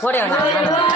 What are you doing?